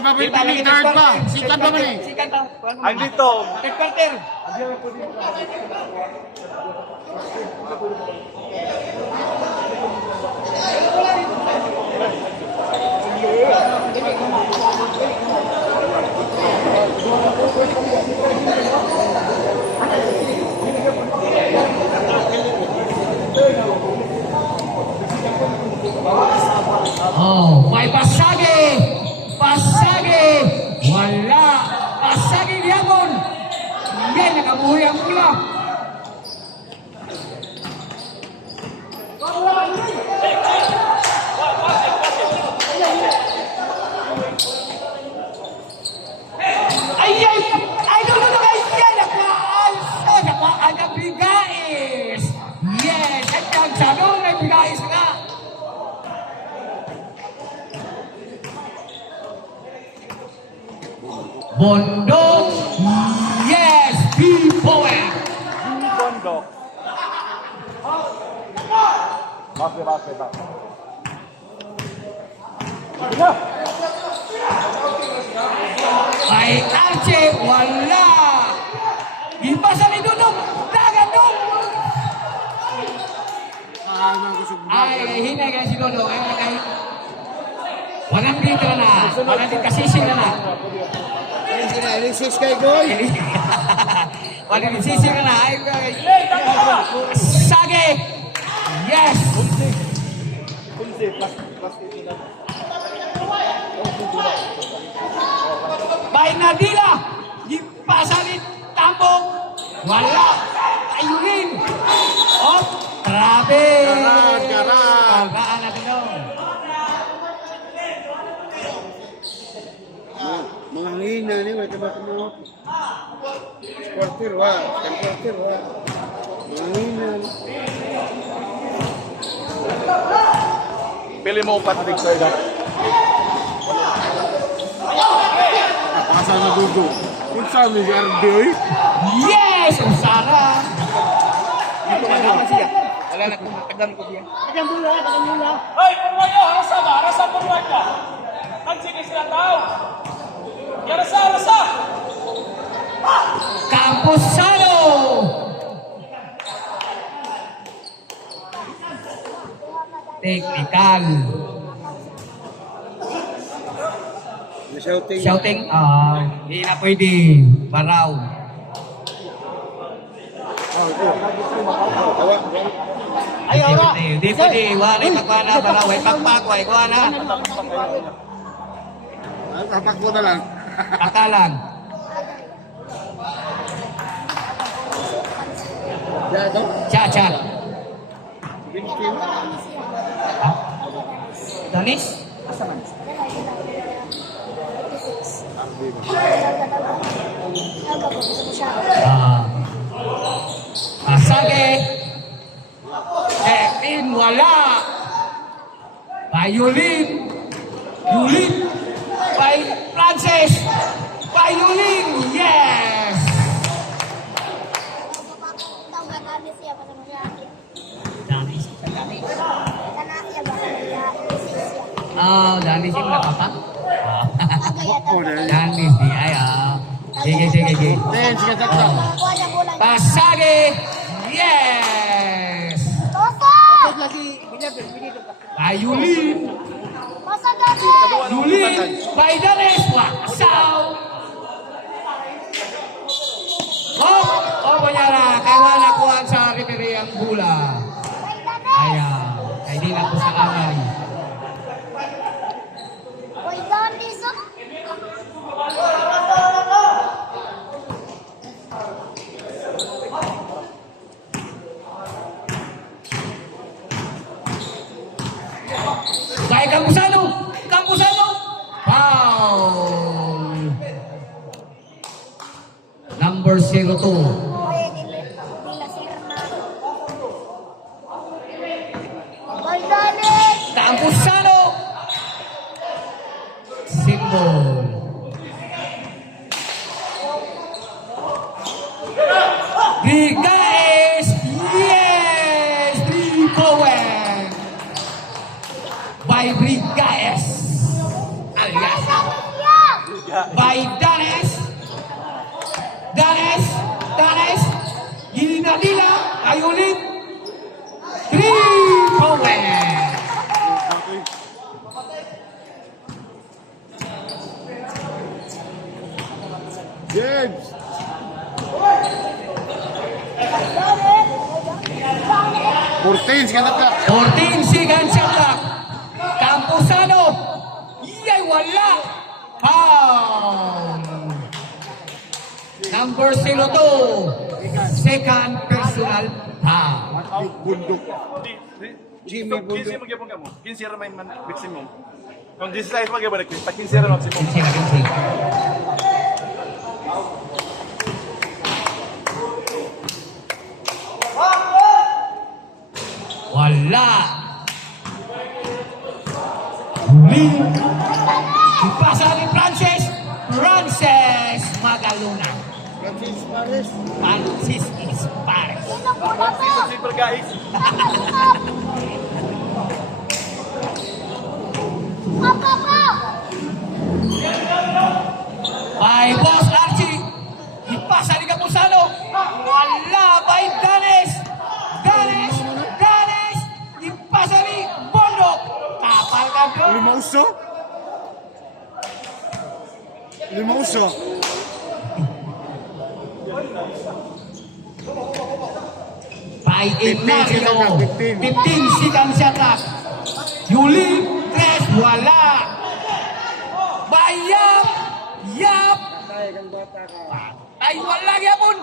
pa pili, third pa. Sikat pa man eh. Sikat pa. Ang dito. Third quarter. Oh, may pasagi! Pasagi! Wala! Pasagi Liamon! Yan, nakabuhay ang pula. Ay, no, ay, nakwaan ang bigais! Yes, at ang sabi may bigais nga. Bondok, yes, B-Power. Bondok. Base. Ay, Arce, wala. Ipasa ni Dudong, dagan dong. Ay, hinay ka si Dudong. Ay, walang dito na. Walang dito kasising na. Alisis kay Goy. Walang sising na. Ay, Sage. Yes. Bay Nadila. Ipasa ni Tambok. Wala. Ayunin. Oh, grabe. Karan. Kagaan natin daw. Mga hina ni, may tabak mo. Quarter wa. Mga hina. Pili mo Patrick Soida. Asa na dugo. Kung saan ni Ardoy? Yes! Ang sarap! Nagkakaman siya. Wala na kung magkagam ko siya. Hoy, purwaya, rasa purwaya. Nagsige sila tao. Rasa. Camposano! Technical. Shouting. Shouting, hindi na pwede. Baraw. Ayaw na. Hindi pwede. Wala pagpana. Baraw. Ay pagpag. Ay kuha na. Tapak ko na lang. Akalan. Cha. Danis? Asage. Kevin wala. Yulin. By Francis. By Yulin. Yes. Danis yung nakapat. Danis di ay Sige. Then, sige, saksa. Pasage. Yes. Yulin. By Danis. Wasaw. Kunyara. Kaya na kuha sa referee ang bula. Ay di na po sa kamay. Kay Campusano. Foul. Number 02. Campusano. Symbol. Brigaes. Yes. 3-point. By Brigaes. Alias. by Danes. Danes. Ginadila. Ay ulit. 3 point. James! 14 seconds ka. 14 seconds shot clock. Camposano. Yay, wala. Foul. Number 02. Second personal foul. Bundok. Jimmy Bundok. 15 magyapon ka mo. 15 remain man maximum. Kung 16 magyapon, 15 rin maximum. Wala. Huli. Ipasa ni Frances Magaluna. Francis Pares. Francis Ispares. Super guys. By Boss Archie. Ipasa ni Capusano. Wala by Danes. Ipasa ni Bondok. Kapal ka doon. Lima uso. By Ignacio. 15 seconds shot clock. Yuli. 3. Wala. By Yap. Ay, wala gyapon.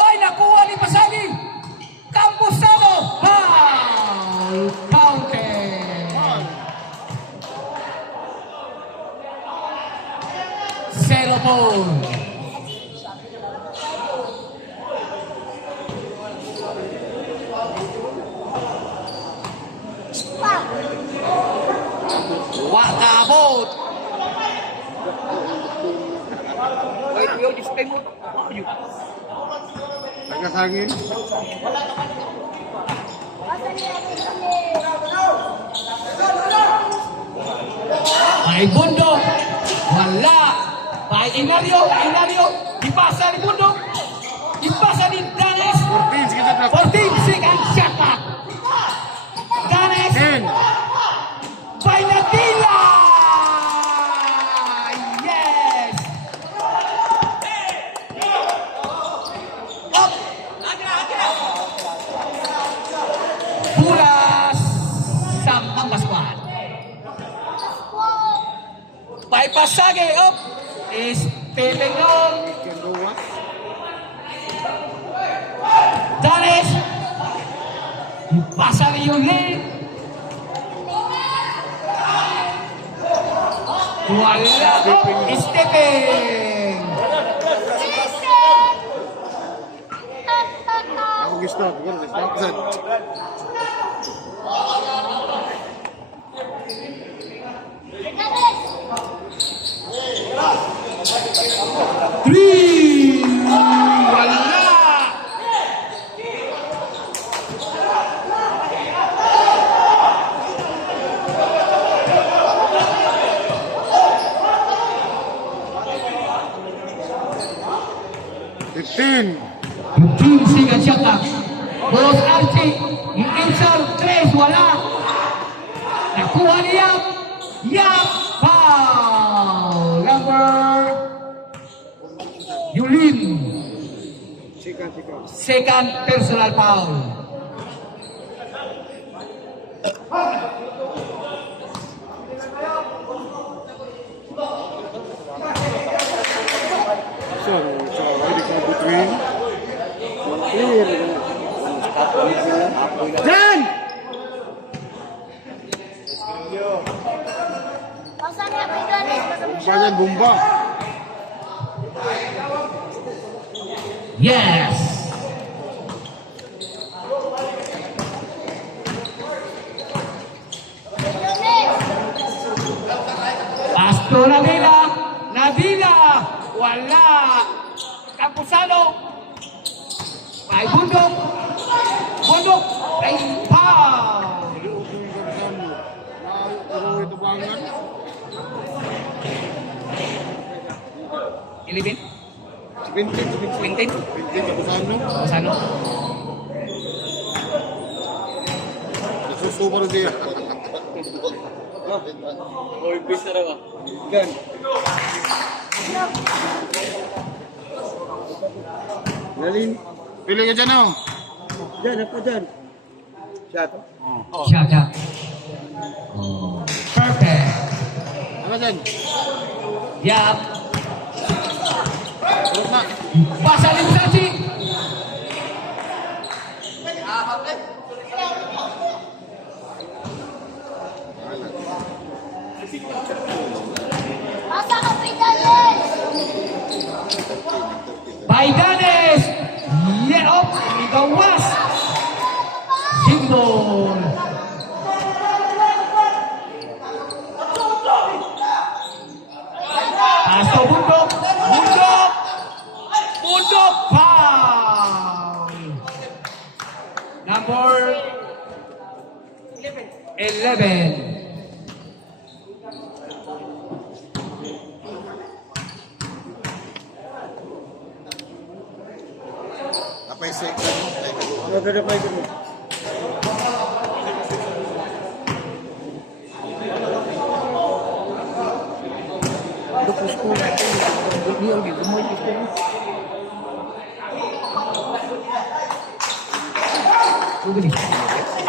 Ay, nakuha ni Pasagi. Camposano. Foul. Counted. 0 point. Wakabot. Wait, yo, display mo. Tagasangin. Ay, Bundok. Wala. Ay, Inario. Ipasa ni Bundok. Ipasa ni Danes. 14 seconds ka. 14 seconds shot clock. Danes. 10. By Natila. Yes. Up. Bulas Sampang Pascual. By Pasage up is Pelengong. Danes. Pasa ni Yulin. Wala. Stepping. Ako gusto. Stop. Three. Wala. Fifteen. 15 seconds shot clock. Boss Archie. Insert 3. Wala. Nakuha ni Yap. Foul. Number Yulin. Second personal foul. So, ready for between. Clear. Jan! Banyak bomba. Yes. Pastor Nabila. Wala. Campusano. Ay, Bundok. Ay, foul. Pero ito ba? 11? 20. 20? Kapusano. Sano? Nasusubar siya. Oy, bis na raw. Gan. Nalin. Pili ka dyan oh. Dyan, ako dyan. Siya to? Siya. Oh. Perfect. Ano dyan? Yap. Tulog na. Pasalim sa si. Pasa ka, Pidales! Baidanes. Yeop. Igawas. Simbol. Pasto bundok. Bundok. Foul. Number 11. Apay second. Nagagapay ko mo.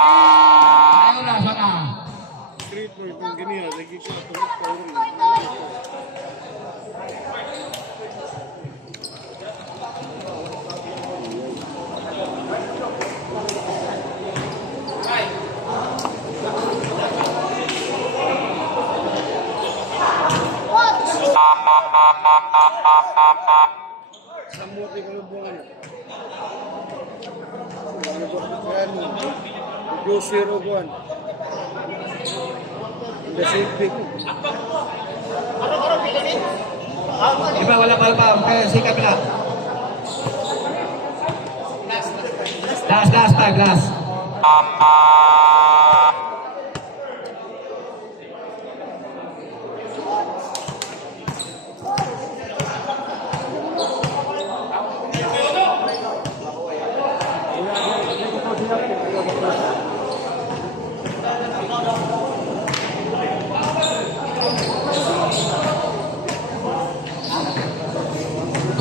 Ayo na, sana. Street mo itong ganyan. Lagi siya tulog pa rin. Samot ni kalubungan. Ano ba ito? 2-0-1. The same pick. Iba, wala pa. Kaya sikat na. Last time.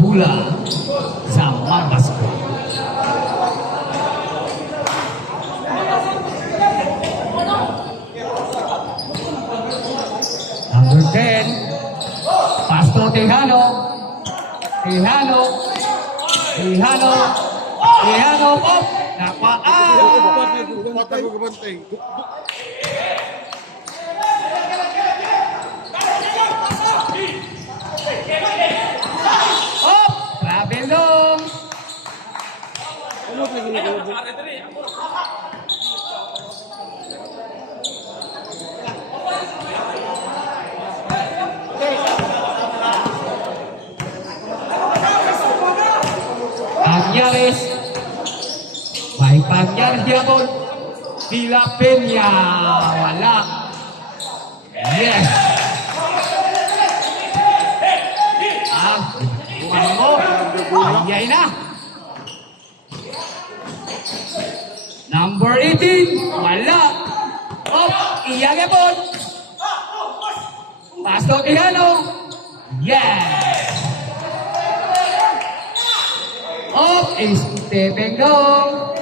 Tula sa Marmasco. Number 10, Pasto Tejano, up, nakwaan. Patay ko gabantay. Up, travel long. Ano lagi ni kalubungan? Anyares, may Panyares Diabol, Tila Peña, wala. Yes. Bukan mo, ayay na. Number 18, wala. Up, iyagay po. Pasto Tijano, yes. Up, Stephen Gong.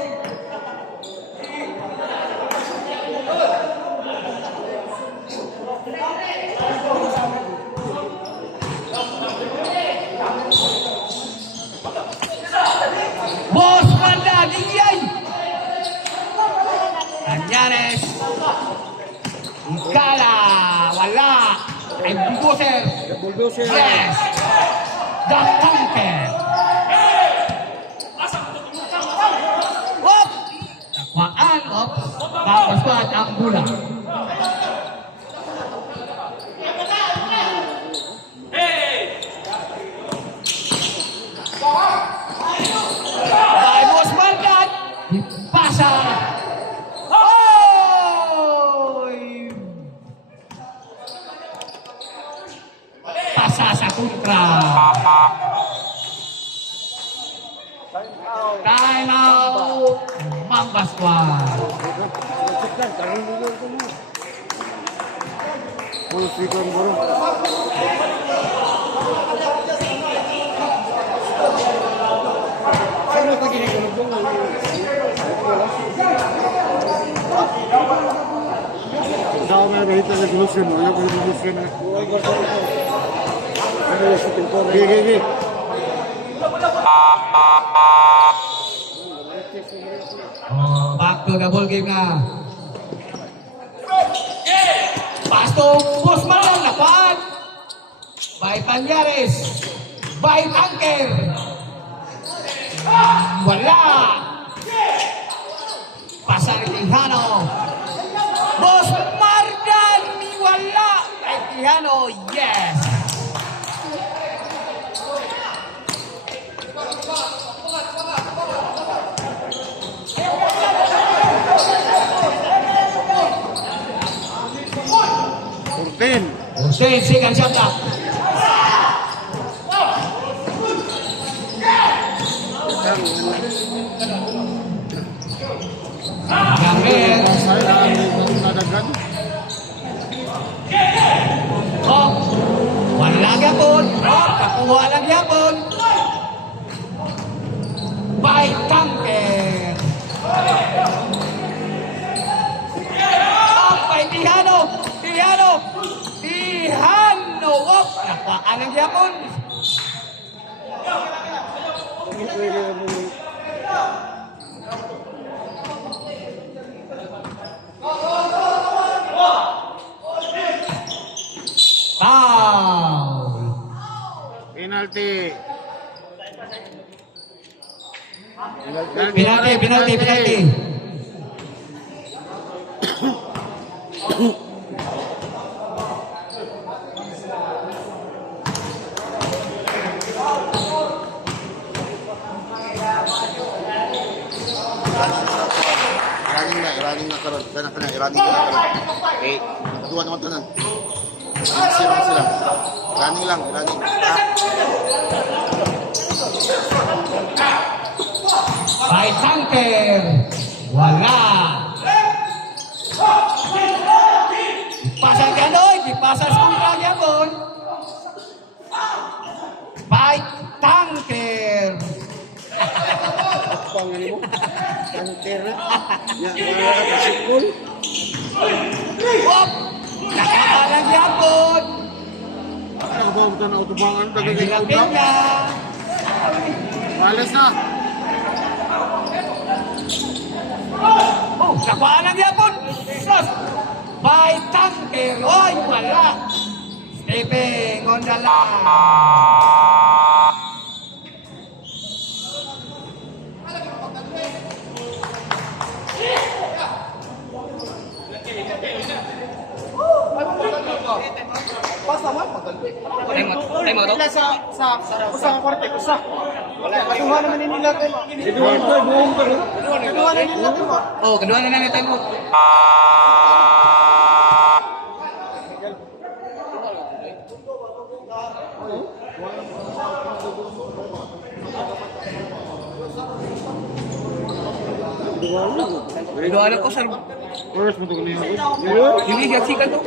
Boss Manda, iyay. Anyares. Ikala, wala. Ay, bulldozer. Bulldozer. Yes. The Conquer. Hop! Nakwaan, hop. Tapos pa ang bola. Ay, Boss Margat. Pasa. Oy! Time out. Mamba Squad. Full speaker bro. Sino ka ginigulog mo? Daw may bahita sa gulusyon mo. Ayaw ko yung gulusyon na. Gigi. Oh, back to the ball game na. Pass to Boss Marlon. Lapan. By Panyares. By Tanker. Wala. Pasar Tijano. Boss Mardan. Wala. Kay Tijano. Yes. Kurtin. Hussein, second shot up. Gamit. Saya ang nadagan. Oh, wala gyapon. Oh, kakuha lang gyapon. By Tanker. Oh, by Tijano. Tijano. Tijano. Oh, nakuhaan lang gyapon. Foul. Penalty. Penalty. Running na karon. Running na karon. Eh, dua naman tanan. Sila. Running lang. By Tanker. Wala. Ipasang gano'n. Ipasang sumpa gyapon. By Tanker. Pangan mo. Tanker na. Ya, wala ka sikul. Wop! Nakakalang gyapon. Ano ba ang tanong tubangan tagay Hilapin na. Malas na. Oh, nakuhaan lang gyapon. Sus! By Tanker. Oy, wala. Stepping on the line. Time out. Usa ka korte, usa. Katuha naman nila tayo. Katuha na nila tayo. Oh, kedua na lang time out. Kedua na ko sir. First mo to niyo. Hindi gaksikan to.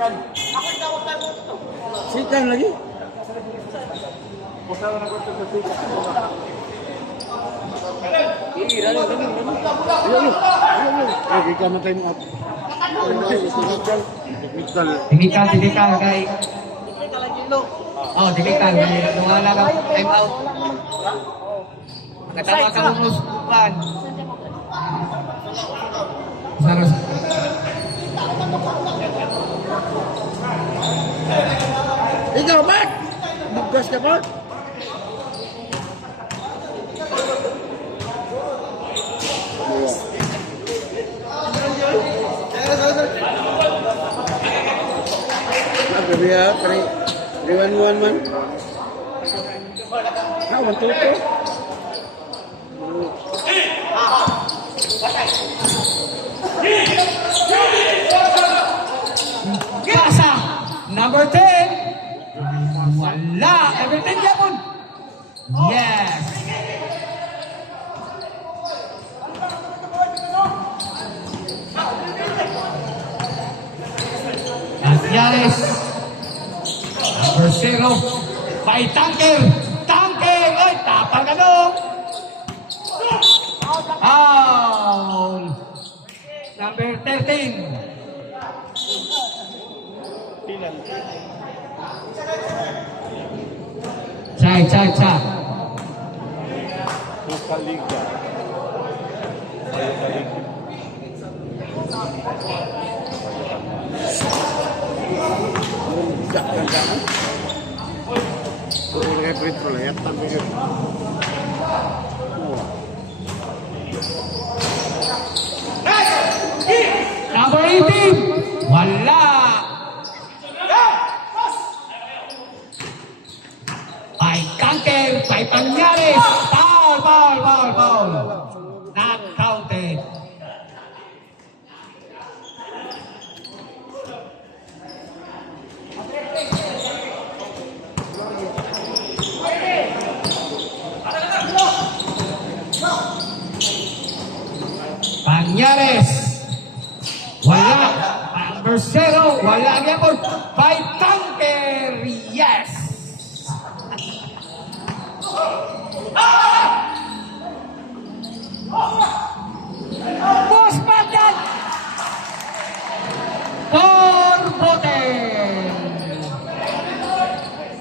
Sikan lagi. Okay, ka matay mo. Tikikal kay. Oh, tikikal kay. Wala ka time out. Katama ka lumusukan. Saros. Ikaw, Matt! Bugas ka ba? Grabe ha, kari 3-1-1 man. Ah, 1-2-2. Kasa, number 10. Wala, number 10 yapon. Yes. Pañales. Number 0. By Tanker. Tanker! Ay, tapang ano? Foul. Number 13. Check. Bukaliga. Number 18. Wala. By Tanker. By Pañales. Foul. Not counted. Pañales. Wala. Number 0. Wala niya po. By Tanker. Yes. Boss Mardan.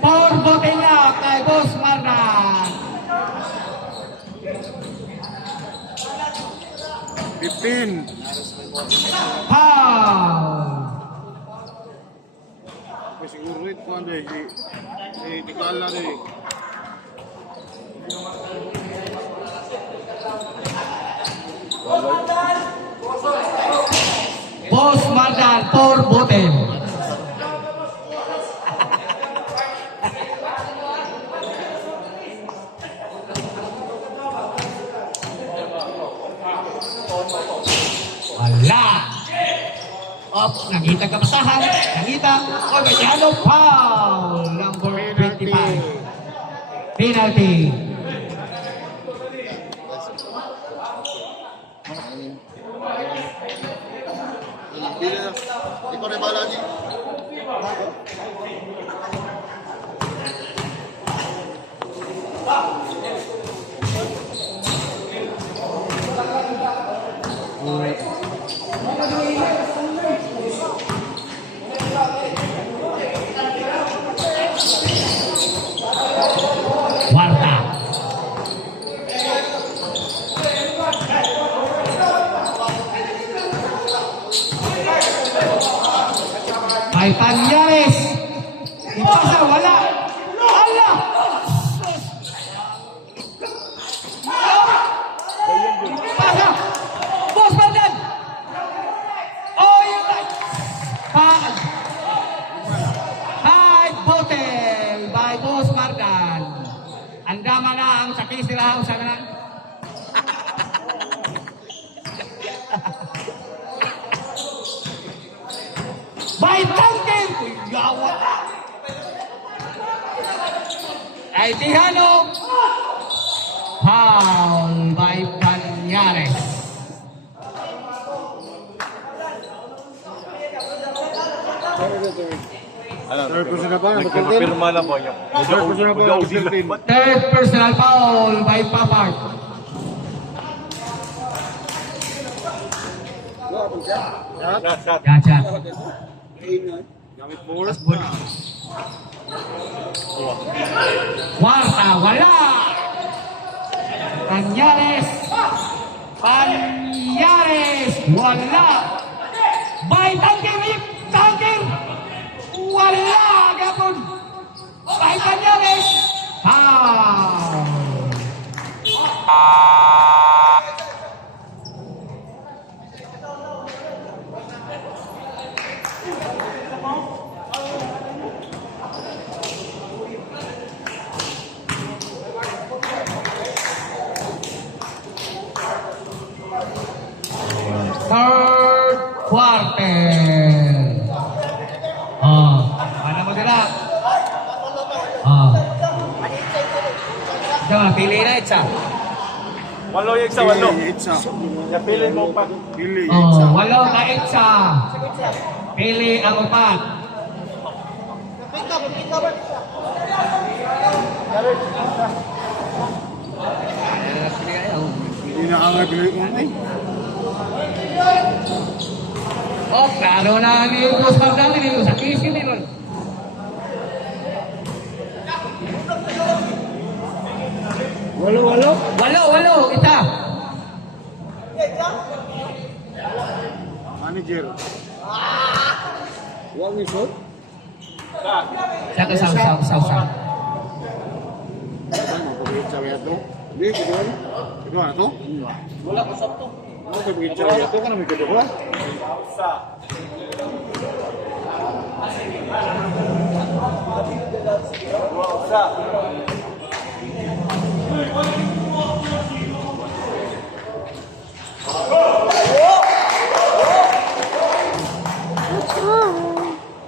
Por bote na kay Boss Mardan. 15. Foul. Siguro ito ano eh. Tikal na eh. Boss Mardan por bote. Wala. Up, nakita ka basahan. Nakita. O, may yellow foul. Number 25. Penalty. Ikaw na bahala niya. Warta. May Pañales. Ipasa, wala. Ala! Ipasa. Boss Mardan. Oh, yun ay. High bottle by Boss Mardan. Andama na ang sakis nila sa na. By Tanker! Yawa! Ay Tijano! Foul by Pañales. Third person na ba? Nagpirma na po niya. Third person na ba? Third personal foul by Papart. Shot. Gotcha. Gamit four. Warta, wala! Pañales! Wala! By Tanker! Wala! Gapon! By Pañales! Foul! Third quarter. Mana mo sila? Diba, pili na isa. Walo yung isa, walo. Pili mo pa. Pili. Walo na isa. Pili ang upat. Hindi na ang nag-break mo eh. Oh, klaro na ni Cruz Magdami nito sa kisi nito. Walo, kita. Manager. Wang ni shot. Saka sa. Ano mo pagiging sabi ito? Hindi, kedua. Kedua na to? Wala ko sa to. Ano pagiging sabi ito? Kan may kedua? Sa.